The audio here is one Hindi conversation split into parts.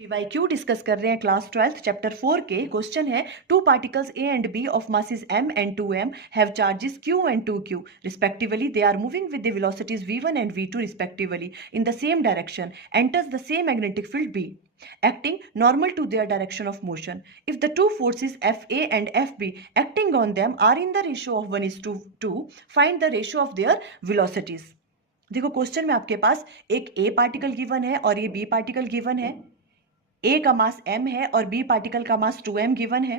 PYQ डिस्कस कर रहे हैं क्लास 12th चैप्टर 4 के। क्वेश्चन है two particles A and B of masses m and 2m have charges q and 2q respectively. They are moving with the velocities v1 and v2 respectively in the same direction, enters the same magnetic field B, acting normal to their direction of motion. If the two forces Fa and Fb acting on them are in the ratio of 1:2, find the ratio of their velocities. देखो क्वेश्चन में आपके पास एक A पार्टिकल गिवन है और ये B पार्टिकल गिवन है। ए का मास m है और बी पार्टिकल का मास 2m गिवन है।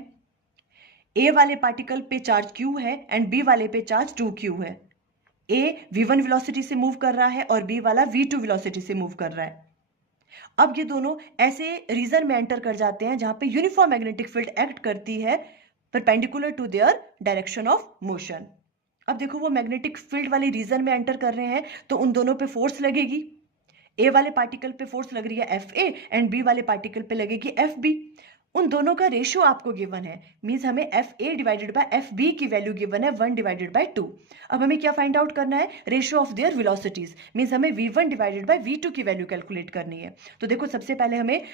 ए वाले पार्टिकल पे चार्ज q है एंड बी वाले पे चार्ज 2q है। ए v1 वेलोसिटी से मूव कर रहा है और बी वाला v2 वेलोसिटी से मूव कर रहा है। अब ये दोनों ऐसे रीजन में एंटर कर जाते हैं जहां पे यूनिफॉर्म मैग्नेटिक फील्ड एक्ट करती है perpendicular to their direction of motion. अब देखो वो मैग्नेटिक फील्ड वाले रीजन में एंटर कर रहे हैं तो उन दोनों पे फोर्स लगेगी। ए वाले पार्टिकल पे फोर्स लग रही है एफ ए एंड बी वाले पार्टिकल पे लगेगी एफ बी। उन दोनों का रेशियो आपको गिवन है, मींस हमें f a divided by f b की वैल्यू गिवन है 1/2। अब हमें क्या फाइंड आउट करना है? Ratio of their velocities, means हमें v1 डिवाइडेड बाय v2 की वैल्यू कैलकुलेट करनी है। तो देखो सबसे पहले हमें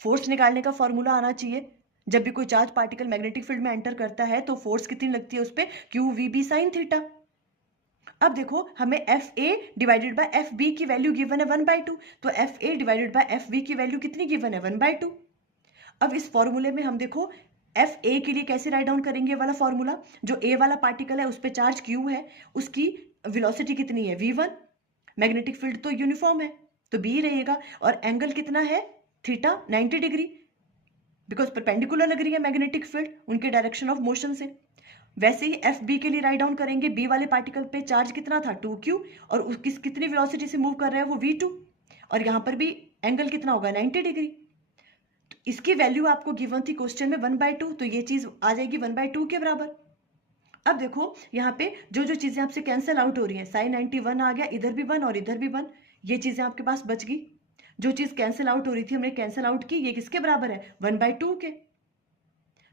फोर्स निकालने का फॉर्मूला आना चाहिए। जब भी कोई चार्ज पार्टिकल मैग्नेटिक फील्ड में एंटर करता है तो फोर्स कितनी लगती है उस पर? Q v b sine theta. अब देखो हमें f a divided by f b की वैल्यू गिवन है 1/2, तो f a divided by f b की वैल्यू कितनी गिवन है? 1/2। अब इस फॉर्मूले में हम देखो एफ ए के लिए कैसे राइट डाउन करेंगे वाला फॉर्मूला। जो ए वाला पार्टिकल है उस पर चार्ज क्यू है, उसकी वेलोसिटी कितनी है? v1। मैग्नेटिक फील्ड तो यूनिफॉर्म है तो बी रहेगा और एंगल कितना है? थीटा 90 डिग्री, बिकॉज परपेंडिकुलर लग रही है मैग्नेटिक फील्ड उनके डायरेक्शन ऑफ मोशन से। वैसे ही एफ बी के लिए राइट डाउन करेंगे, बी वाले पार्टिकल पे चार्ज कितना था? 2q और उसकी कितनी वेलोसिटी से मूव कर रहा है वो v2 और यहां पर भी एंगल कितना होगा? 90 डिग्री। तो इसकी वैल्यू आपको गिवन थी क्वेश्चन में 1/2, तो ये चीज आ जाएगी 1/2 के बराबर। अब देखो यहाँ पे जो जो चीजें आपसे कैंसिल आउट हो रही है, साइन 91 आ गया, इधर भी 1 और इधर भी 1, ये चीजें आपके पास बच गई। जो चीज कैंसिल आउट हो रही थी हमने कैंसिल आउट की, ये किसके बराबर है? 1/2 के।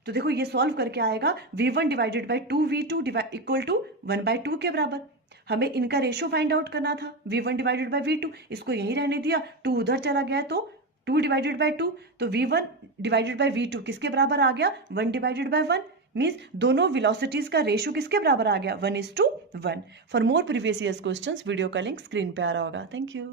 तो देखो ये सॉल्व करके आएगा v1 divided by 2v2 equal to 1/2 के बराबर। हमें इनका रेशियो फाइंड आउट करना था, v1 डिवाइडेड बाय v2, इसको यहीं रहने दिया, 2 उधर चला गया तो 2 डिवाइडेड बाय 2, तो v1 डिवाइडेड बाय v2 किसके बराबर आ गया? 1 डिवाइडेड बाय 1। मीन्स दोनों वेलोसिटीज का रेशियो किसके बराबर आ गया? 1:1। For more previous years questions video का लिंक स्क्रीन पे आ रहा होगा। Thank you.